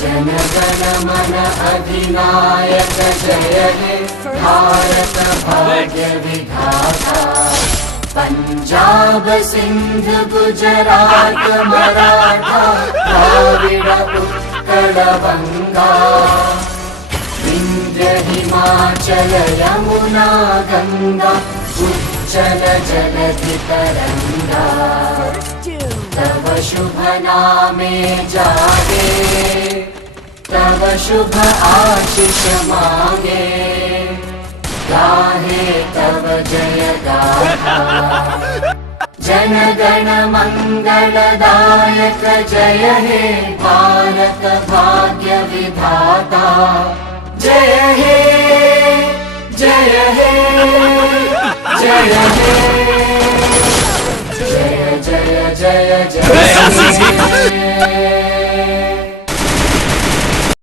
जनगण मन अधिनायक जय हे भारत भाग्य विधाता। पंजाब सिंध गुजरात मराठा द्राविड़ उत्कल बंगा। विंध्य हिमाचल यमुना गंगा उज्जल जलधि तरंगा। तव शुभ नामे जागे तव शुभ आशीष मांगे। गाहे तव जय गाथा जन गण मंगलदायक जय हे भारत भाग्य विधाता। जय हे जय हे जय हे जय जय जय जय।